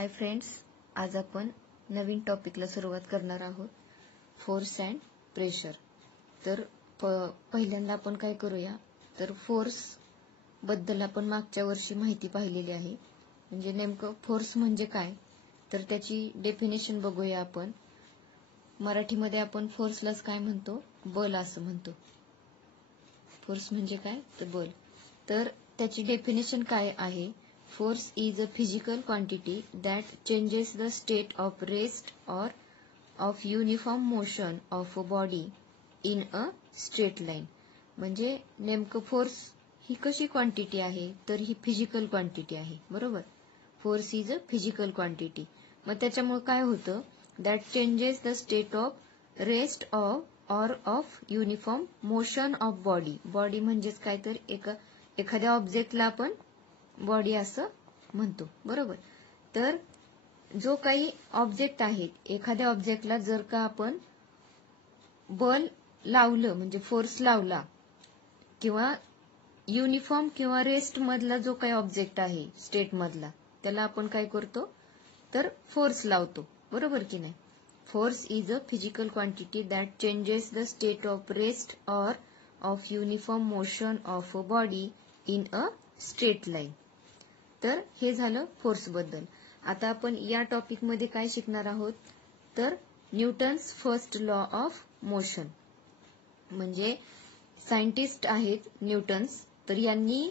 Hi friends, आज आपण नवीन टॉपिकला सुरुवात करणार आहोत, फोर्स अँड प्रेशर. तर पहिल्यांदा आपण काय करूया, तर फोर्स बद्दल आपण मागच्या वर्षी माहिती पाहिलेली आहे. म्हणजे नेमकं फोर्स म्हणजे काय, तर त्याची डेफिनेशन बघूया आपण. मराठीमध्ये आपण फोर्सलाच काय म्हणतो, बल असं म्हणतो. फोर्स म्हणजे काय, तर बल. तर त्याची डेफिनेशन काय आहे, force is a physical quantity that changes the state of rest or of uniform motion of a body in a straight line. म्हणजे नेमकं फोर्स ही कशी क्वांटिटी आहे, तर ही फिजिकल क्वांटिटी आहे, बरोबर. Force is a physical quantity. मग त्याच्यामुळे काय होतं, that changes the state of rest of or of uniform motion of body. Body म्हणजेच काय, तर एखाद्या ऑब्जेक्टला आपण बॉडी असं म्हणतो, बरोबर. तर जो काही ऑब्जेक्ट आहे, एखाद्या ऑब्जेक्टला जर का आपण बल लावलं म्हणजे फोर्स लावला, किंवा युनिफॉर्म किंवा रेस्ट मधला जो काही ऑब्जेक्ट आहे स्टेट मधला, त्याला आपण काय करतो, तर फोर्स लावतो, बरोबर की नाही. Force is a physical quantity that changes the state of rest or of uniform motion of a body in a straight line. तर हे झालं फोर्स बद्दल. आता आपण या टॉपिक मध्ये काय शिकणार आहोत, तर Newton's first law of motion. म्हणजे सायंटिस्ट आहेत न्यूटन्स, तर यांनी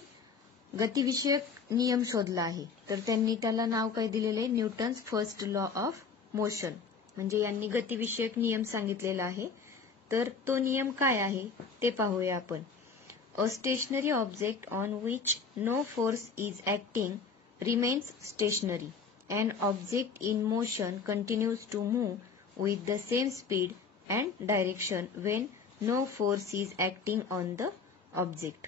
गतिविषयक नियम शोधला आहे. तर त्यांनी त्याला नाव काय दिलेले, Newton's first law of motion. म्हणजे यांनी गतिविषयक नियम सांगितलेला आहे. तर तो नियम काय आहे ते पाहूया आपण. A stationary object on which no force is acting remains stationary. An object in motion continues to move with the same speed and direction when no force is acting on the object.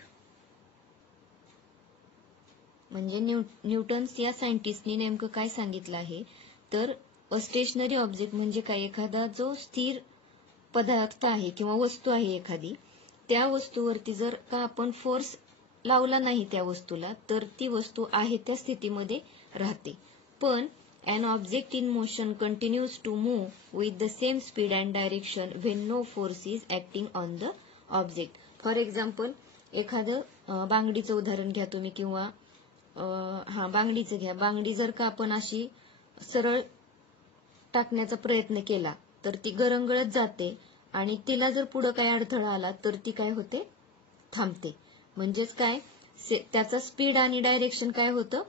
म्हणजे Newton's या सायंटिस्टनी नेमकं काय सांगितलं आहे, तर stationery object म्हणजे काय, एखादा जो स्थिर पदार्थ आहे किंवा वस्तू आहे एखादी, त्या वस्तूवरती जर का आपण फोर्स लावला नाही त्या वस्तूला, तर ती वस्तू आहे त्या स्थितीमध्ये राहते. पण an object in motion continues to move with the same speed and direction when no force is acting on the object. For example, एखादं बांगडीचं उदाहरण घ्या तुम्ही, किंवा बांगडीचं घ्या. बांगडी जर का आपण अशी सरळ टाकण्याचा प्रयत्न केला, तर ती गरंगळत जाते, आणि तिला जर पुढे काही अडथळा आला तर ती काय होते, थांबते. म्हणजेच काय, त्याचा स्पीड आणि डायरेक्शन काय होतं,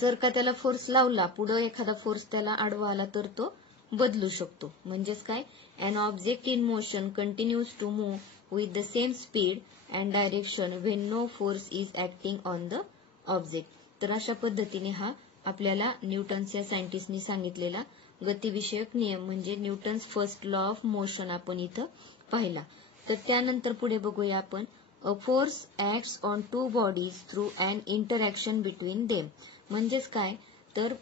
जर का त्याला फोर्स लावला, पुढे एखादा फोर्स त्याला आडवा आला तर तो बदलू शकतो. म्हणजेच काय, an object in motion continues to move with the same speed and direction when no force is acting on the object. तर अशा पद्धतीने हा आपल्याला न्यूटन्स या सायंटिस्टनी सांगितलेला गतिविषयक नियम म्हणजे Newton's first law of motion आपण इथं पाहिला. तर त्यानंतर पुढे बघूया आपण, a force acts on two bodies through an interaction between them. म्हणजेच काय, तर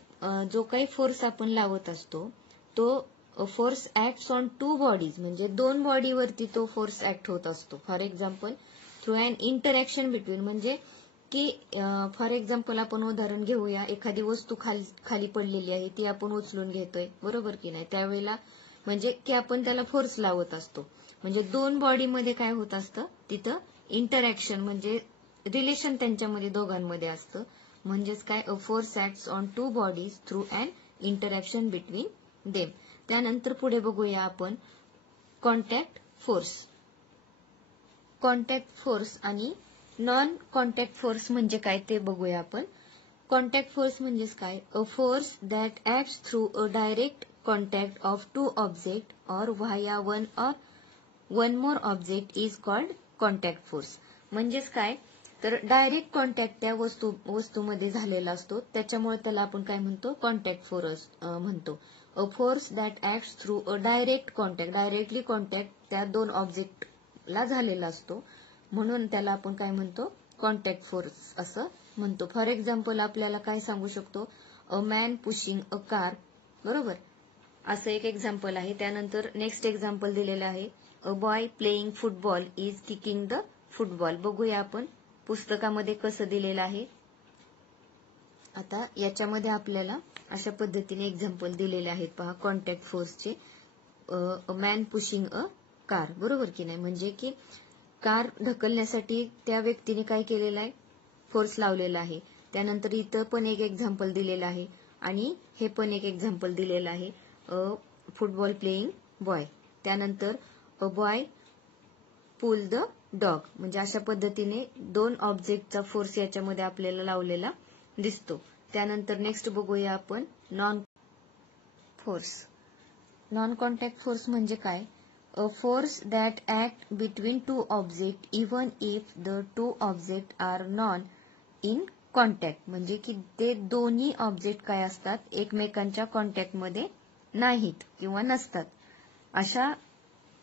जो काही फोर्स आपण लावत असतो, तो force acts on two bodies म्हणजे दोन बॉडीवरती तो फोर्स ऍक्ट होत असतो. For example, through an interaction between म्हणजे की फॉर एक्झाम्पल आपण उदाहरण घेऊया, एखादी वस्तू खाली पडलेली आहे, ती आपण उचलून घेतोय, बरोबर की नाही. त्यावेळेला म्हणजे की आपण त्याला फोर्स लावत असतो. म्हणजे दोन बॉडीमध्ये काय होत असतं, तिथं इंटरॅक्शन म्हणजे रिलेशन त्यांच्यामध्ये दोघांमध्ये असतं. म्हणजेच काय, a force acts on two bodies through an interaction between them. त्यानंतर पुढे बघूया आपण कॉन्टॅक्ट फोर्स. कॉन्टॅक्ट फोर्स आणि नॉन कॉन्टॅक्ट फोर्स म्हणजे काय ते बघूया आपण. कॉन्टॅक्ट फोर्स म्हणजेच काय, a force that acts through a direct contact of two object or via one more object is called contact force. म्हणजेच काय, तर डायरेक्ट कॉन्टॅक्ट त्या वस्तूमध्ये झालेला असतो, त्याच्यामुळे त्याला आपण काय म्हणतो, कॉन्टॅक्ट फोर्स म्हणतो. A force that acts through a direct contact, directly contact त्या दोन ऑब्जेक्टला झालेला असतो, म्हणून त्याला आपण काय म्हणतो, कॉन्टॅक्ट फोर्स असं म्हणतो. फॉर एक्झाम्पल, आपल्याला काय सांगू शकतो, a man pushing a car, बरोबर, असं एक एक्झाम्पल आहे. त्यानंतर नेक्स्ट एक्झाम्पल दिलेलं आहे, a boy playing football is kicking the football. बघूया आपण पुस्तकामध्ये कसं दिलेलं आहे. आता याच्यामध्ये आपल्याला अशा पद्धतीने एक्झाम्पल दिलेले आहेत पहा कॉन्टॅक्ट फोर्सचे. A man pushing a car, बरोबर की नाही, म्हणजे की कार ढकलण्यासाठी त्या व्यक्तीने काय केलेलं आहे, फोर्स लावलेला आहे. त्यानंतर इथं पण एक एक्झाम्पल दिलेलं आहे आणि हे पण एक एक्झाम्पल दिलेलं आहे, फुटबॉल प्लेइंग बॉय. त्यानंतर a boy pull the dog, म्हणजे अशा पद्धतीने दोन ऑब्जेक्टचा फोर्स याच्यामध्ये आपल्याला लावलेला दिसतो. त्यानंतर नेक्स्ट बघूया आपण non force. Non contact force म्हणजे काय, a force that act between two object even if the two object are non in contact, म्हणजे की ते दोन्ही ऑब्जेक्ट काय असतात, एकमेकांच्या कॉन्टॅक्टमध्ये नाहीत किंवा नसतात. अशा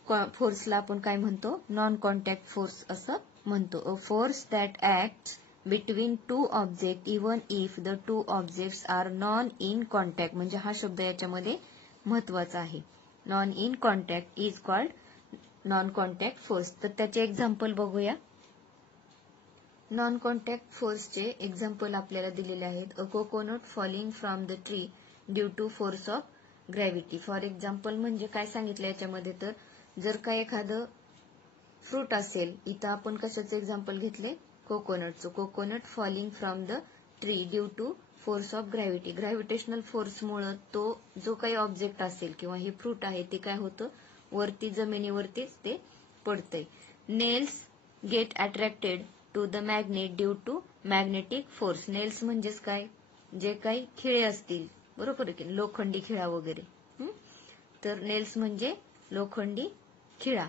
फोर्सला आपण काय म्हणतो, नॉन कॉन्टॅक्ट फोर्स असं म्हणतो. A force that act between two object even if the two objects are non in contact, म्हणजे हा शब्द याच्यामध्ये महत्वाचा आहे. Non in contact is called non contact force. तर त्याचे एक्झाम्पल बघूया. नॉन कॉन्टॅक्ट फोर्सचे एक्झाम्पल आपल्याला दिलेले आहेत. A coconut falling from the tree due to force of gravity. For example म्हणजे काय सांगितलं याच्यामध्ये, तर जर का एखादं फ्रूट असेल, इथं आपण कशाचं एक्झाम्पल घेतले, कोकोनटचं. Coconut falling from the tree due to force of gravity. Gravitational फोर्समुळे तो जो काही ऑब्जेक्ट असेल किंवा हे फ्रूट आहे ते काय होतं, वरती जमिनीवरतीच ते पडतंय. Nails get attracted to the magnet due to magnetic force. Nails म्हणजेच काय, जे काही खिळे असतील, बरोबर की, लोखंडी खिळा वगैरे. तर नेल्स म्हणजे लोखंडी खिळा.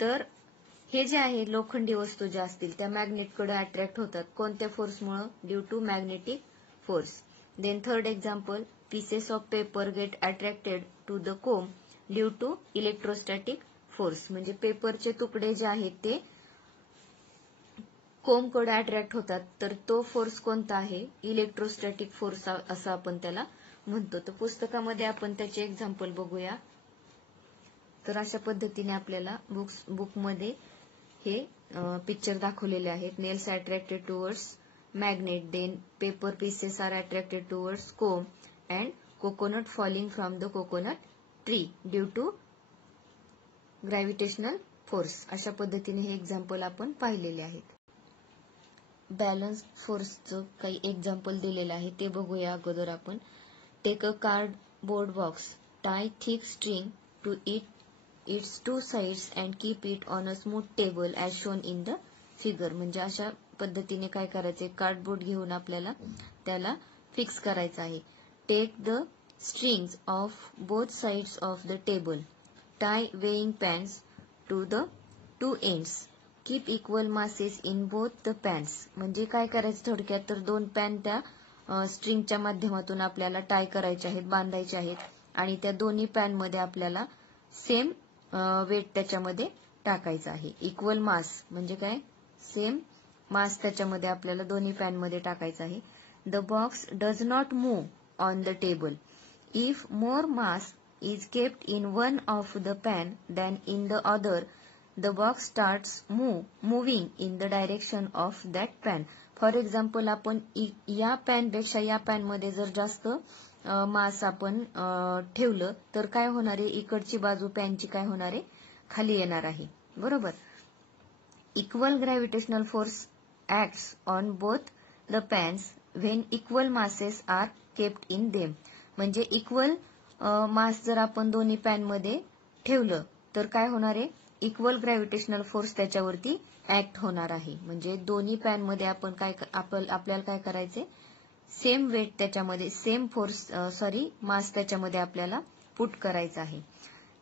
तर हे जे आहे लोखंडी वस्तू ज्या असतील त्या मॅग्नेटकडे अट्रॅक्ट होतात. कोणत्या फोर्समुळे, due to magnetic force. Then third example, pieces of paper get attracted to the comb due to electrostatic force. म्हणजे पेपरचे तुकडे जे आहेत ते कोमकडे अट्रॅक्ट होतात. तर तो फोर्स कोणता आहे, इलेक्ट्रोस्टॅटिक फोर्स असं आपण त्याला म्हणतो. तर पुस्तकामध्ये आपण त्याचे एक्झाम्पल बघूया. तर अशा पद्धतीने आपल्याला बुकमध्ये हे पिक्चर दाखवलेले आहेत. Nails attracted towards magnet, then paper pieces are attracted towards comb and coconut falling from the coconut tree due to gravitational force. अशा पद्धतीने हे एक्झाम्पल आपण पाहिलेले आहेत. बॅलन्स फोर्सचं काही एक्झाम्पल दिलेलं आहे ते बघूया अगोदर आपण. Take a cardboard box, tie thick string to its two sides and keep it on a smooth table as shown in the figure. म्हणजे अशा पद्धतीने काय करायचंय, कार्डबोर्ड घेऊन आपल्याला त्याला फिक्स करायचं आहे. Take the strings of both sides of the table, tie weighing pans to the two ends, keep equal masses in both the pans. म्हणजे काय करायचं थोडक्यात, तर दोन पॅन त्या स्ट्रिंगच्या माध्यमातून आपल्याला टाय करायचे आहेत, बांधायचे आहेत आणि त्या दोन्ही पॅनमध्ये आपल्याला सेम वेट त्याच्यामध्ये टाकायचं आहे. इक्वल मास म्हणजे काय, सेम मास त्याच्यामध्ये आपल्याला दोन्ही पॅनमध्ये टाकायचं आहे. The box does not move on the table. If more mass is kept in one of the pan than in the other, the box starts moving in the direction of that pan. For example आपण या पॅनपेक्षा या पॅनमध्ये जर जास्त मास आपण ठेवलं तर काय होणार आहे, इकडची बाजू पॅनची काय होणार आहे, खाली येणार आहे, बरोबर. Equal gravitational force acts on both the pans when equal masses are kept in them. म्हणजे इक्वल मास जर आपण दोन्ही पॅनमध्ये ठेवलं तर काय होणार आहे, इक्वल ग्रॅव्हिटेशनल फोर्स त्याच्यावरती ऍक्ट होणार आहे. म्हणजे दोन्ही पॅनमध्ये आपण आपल्याला काय करायचे, सेम वेट त्याच्यामध्ये, सेम फोर्स मास त्याच्यामध्ये आपल्याला पुट करायचा आहे.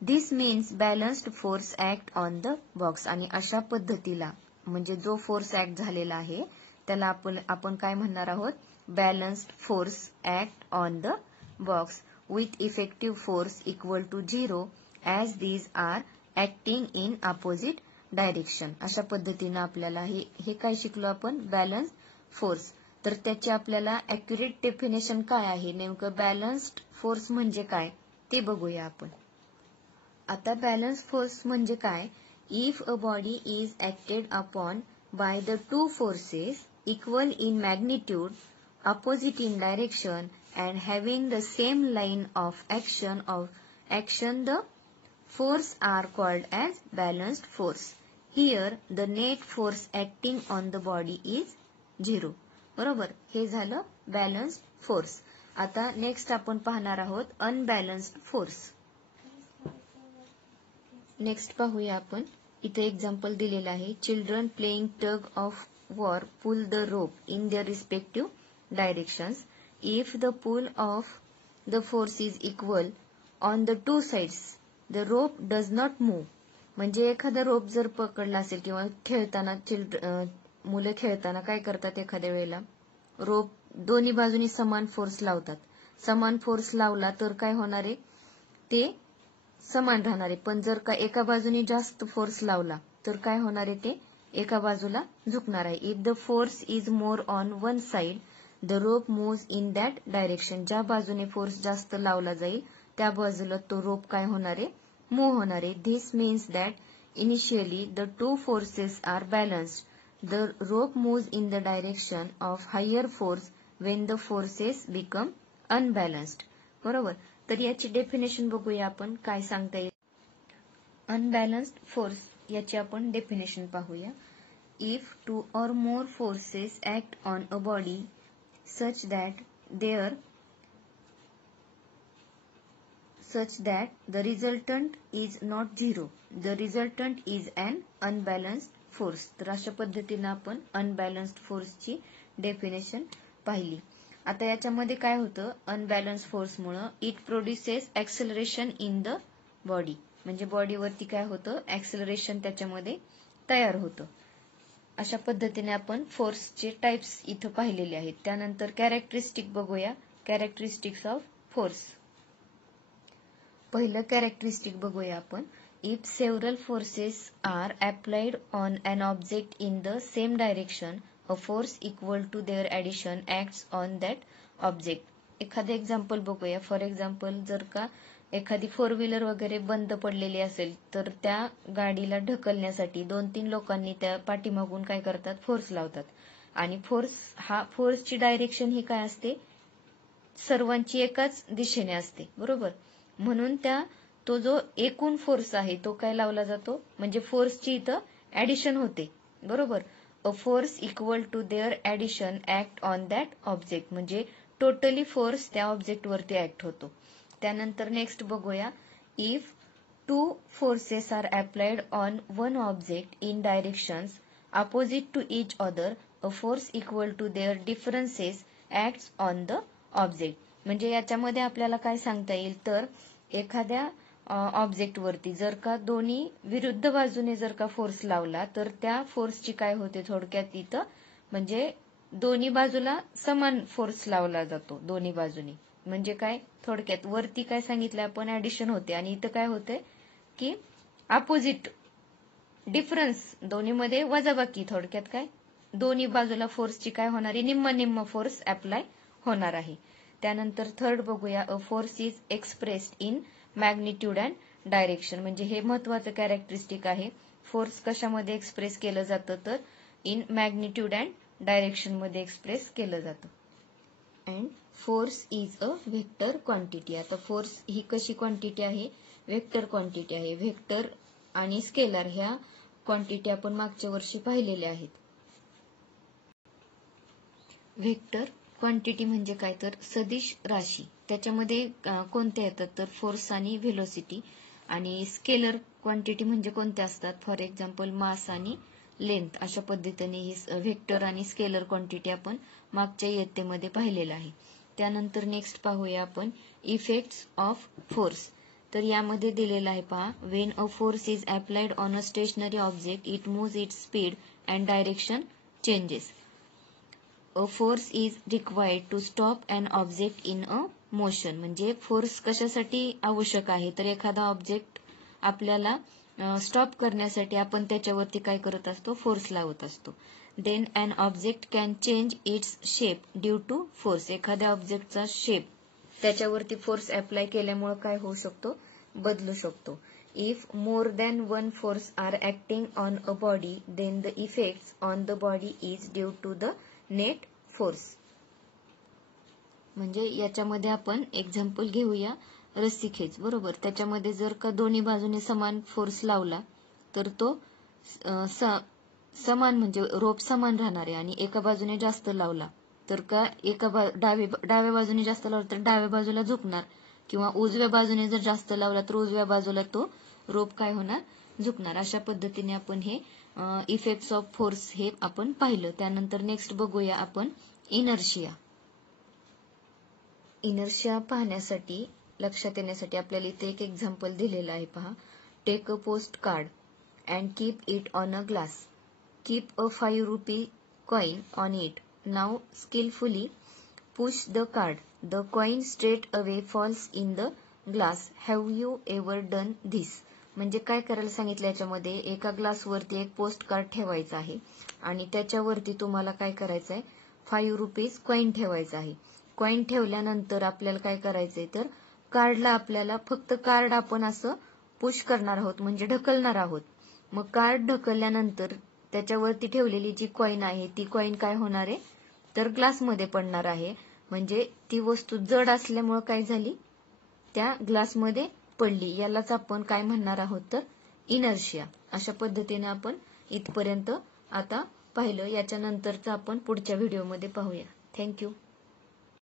This means balanced force act on the box. आणि अशा पद्धतीला म्हणजे जो फोर्स ऍक्ट झालेला आहे त्याला आपण काय म्हणणार आहोत, balanced force act on the box with effective force equal to 0 as these are acting in opposite direction. अशा पद्धतीनं आपल्याला हे काय शिकलो आपण, बॅलन्स फोर्स. तर त्याची आपल्याला ऍक्युरेट डेफिनेशन काय आहे, नेमकं बॅलन्स्ड फोर्स म्हणजे काय ते बघूया आपण. आता बॅलन्स फोर्स म्हणजे काय, if a body is acted upon by the two forces equal in magnitude, opposite in direction and having the same line of action the force are called as balanced force. Here the net force acting on the body is 0. बरोबर, हे झालं balanced force. आता next आपण पाहणार आहोत unbalanced force. Next पाहूया आपण. इथे एक्झाम्पल दिलेलं आहे. Children playing tug of war pull the rope in their respective directions. If the pull of the force is equal on the two sides the rope does not move. म्हणजे एखादा रोप जर पकडला असेल किंवा खेळताना मुलं खेळताना काय करतात, एखाद्या वेळेला रोप दोन्ही बाजूनी समान फोर्स लावतात. समान फोर्स लावला तर काय होणार आहे, ते समान राहणार आहे. पण जर का एका बाजूनी जास्त फोर्स लावला तर काय होणार आहे, ते एका बाजूला झुकणार आहे. If the force is more on one side the rope moves in that direction. ज्या बाजूने फोर्स जास्त लावला जाईल त्या बाजूला तो रोप काय होणार आहे, मूव्ह होणार आहे. This means that initially the two forces are balanced. The rope moves in the direction of higher force when the forces become unbalanced. बरोबर. तर याची डेफिनेशन बघूया आपण, काय सांगता येईल. अनबॅलन्स्ड फोर्स याची आपण डेफिनेशन पाहूया. If two or more forces act on a body such that the resultant is not zero, the resultant is an unbalanced force. तर अशा पद्धतीने आपण अनबॅलन्स्ड फोर्सची डेफिनेशन पाहिली. आता याच्यामध्ये काय होतं, अनबॅलन्स फोर्समुळे it produces acceleration in the body. म्हणजे बॉडीवरती काय होतं, ऍक्सेलरेशन त्याच्यामध्ये तयार होतं. अशा पद्धतीने आपण फोर्सचे टाइप्स इथं पाहिलेले आहेत. त्यानंतर कॅरेक्टरिस्टिक बघूया. Characteristics of force. पहिलं कॅरेक्टरिस्टिक बघूया आपण. If several forces are applied on an object in the same direction, a force equal to their addition acts on that object. एखादं एक्झाम्पल बघूया. फॉर एक्झाम्पल, जर का एखादी फोर व्हीलर वगैरे बंद पडलेली असेल तर त्या गाडीला ढकलण्यासाठी 2-3 लोकांनी त्या पाठीमागून काय करतात, फोर्स लावतात. आणि फोर्सची डायरेक्शन ही काय असते, सर्वांची एकाच दिशेने असते. बरोबर. म्हणून तो जो एकूण फोर्स आहे तो काय लावला जातो, म्हणजे फोर्सची इथं ऍडिशन होते. बरोबर. A force equal to their addition act on that object. म्हणजे टोटली फोर्स त्या ऑब्जेक्ट वरती ऍक्ट होतो. त्यानंतर नेक्स्ट बघूया. If two forces are applied on one object in directions opposite to each other a force equal to their differences acts on the object. म्हणजे याच्यामध्ये आपल्याला काय सांगता येईल, तर एखाद्या ऑब्जेक्ट वरती जर का दोन्ही विरुद्ध बाजूने जर का फोर्स लावला तर त्या फोर्सची काय होते, थोडक्यात इथं म्हणजे दोन्ही बाजूला समान फोर्स लावला जातो. दोन्ही बाजूनी म्हणजे काय, थोडक्यात वरती काय सांगितलं आपण, ऍडिशन होते. आणि इथं काय होते की अपोजिट डिफरन्स, दोन्हीमध्ये वजाबाकी. थोडक्यात काय, दोन्ही बाजूला फोर्सची काय होणार आहे, निम्म फोर्स अप्लाय होणार आहे. त्यानंतर थर्ड बघूया. अ force is expressed in magnitude and direction. म्हणजे हे महत्वाचं कॅरेक्टरिस्टिक आहे. फोर्स कशामध्ये एक्सप्रेस केलं जातं, तर इन मॅग्निट्यूड अँड डायरेक्शन मध्ये एक्सप्रेस केलं जातं. And force is a vector quantity. आता फोर्स ही कशी क्वांटिटी आहे, व्हेक्टर क्वांटिटी आहे. व्हेक्टर आणि स्केलर ह्या क्वांटिटी आपण मागच्या वर्षी पाहिलेल्या आहेत. व्हेक्टर क्वांटिटी म्हणजे काय, तर सदिश राशी. त्याच्यामध्ये कोणत्या येतात, तर फोर्स आणि व्हेलोसिटी. आणि स्केलर क्वांटिटी म्हणजे कोणत्या असतात, फॉर एक्झाम्पल मास आणि लेंथ. अशा पद्धतीने ही व्हेक्टर आणि स्केलर क्वांटिटी आपण मागच्या इयत्तेमध्ये पाहिलेलं आहे. त्यानंतर नेक्स्ट पाहूया आपण इफेक्ट्स ऑफ फोर्स. तर यामध्ये दिलेलं आहे पहा. When a force is applied on a stationary object it moves its speed and direction changes. A force is required to stop an object in a motion. म्हणजे force कशासाठी आवश्यक आहे, तर एखादा ऑब्जेक्ट आपल्याला स्टॉप करण्यासाठी आपण त्याच्यावरती काय करत असतो, फोर्स लावत असतो. Then an object can change its shape due to force. एखाद्या ऑब्जेक्टचा शेप त्याच्यावरती फोर्स अप्लाय केल्यामुळे काय होऊ शकतो, बदलू शकतो. If more than one force are acting on a body then the effects on the body is due to the net force. म्हणजे याच्यामध्ये आपण एक्झाम्पल घेऊया रस्सीखेच, बरोबर. त्याच्यामध्ये जर का दोन्ही बाजूने समान फोर्स लावला तर तो समान म्हणजे रोप समान राहणार आहे, आणि एका बाजूने जास्त लावला तर का डाव्या बाजूने जास्त लावला तर डाव्या बाजूला झुकणार, किंवा उजव्या बाजूने जर जास्त लावला तर उजव्या बाजूला तो रोप काय होणार, झुकणार. अशा पद्धतीने आपण हे इफेक्ट्स ऑफ फोर्स हे आपण पाहिलं. त्यानंतर नेक्स्ट बघूया आपण इनर्शिया. इनर्शिया पाहण्यासाठी, लक्षात येण्यासाठी आपल्याला इथे एक एक्झाम्पल दिलेलं आहे पहा. Take a post card and keep it on a glass. Keep a 5 rupee coin on it. Now skillfully push the card. The coin straight away falls in the glass. Have you ever done this? म्हणजे काय करायला सांगितलं याच्यामध्ये, एका ग्लासवरती एक post card ठेवायचं आहे आणि त्याच्यावरती तुम्हाला काय करायचं आहे, 5 rupees कॉइन ठेवायचं आहे. कॉइन ठेवल्यानंतर आपल्याला काय करायचंय, तर कार्डला आपल्याला फक्त कार्ड आपण असं पुश करणार आहोत, म्हणजे ढकलणार आहोत. मग कार्ड ढकलल्यानंतर त्याच्यावरती ठेवलेली जी कॉइन आहे ती कॉइन काय होणार आहे, तर ग्लासमध्ये पडणार आहे. म्हणजे ती वस्तू जड असल्यामुळे काय झाली, त्या ग्लासमध्ये पडली. यालाच आपण काय म्हणणार आहोत, तर इनर्शिया. अशा पद्धतीने आपण इथपर्यंत आता पाहिलं. याच्यानंतरचं आपण पुढच्या व्हिडिओमध्ये पाहूया. थँक्यू.